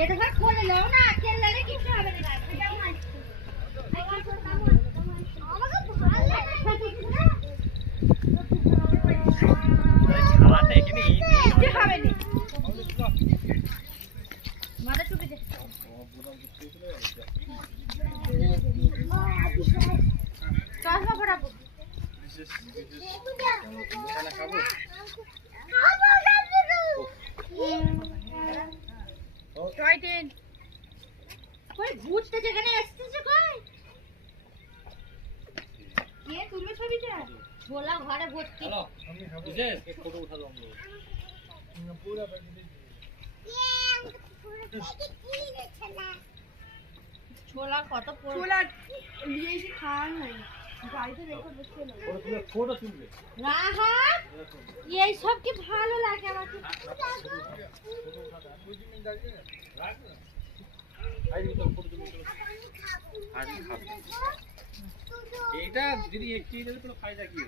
এটা ভাই কোলে নাও না খেললে কিছু হবে না আমাকে ভালো লাগে ছাড়াতে এখানে কিছু হবে না মাথা টুপি দে চশমা পরাবো খাবো টয় ট্রেন কই ভূতটা যেখানে আসছে কই কে তুমি ছবিটা ছোলা ঘরে ভর্তি হ্যালো বিশেষ এক ফটো উঠালো আমরা পুরো ছোলা কত ছোলা নিয়ে এসে খাওয়ানো হয় গাড়িতে রেখে বসে না ফটো তুলবে রাহাত এই সব কি ভালো লাগে আমাকে এইটা যদি একটি দিলে কোনো ফায়দা কি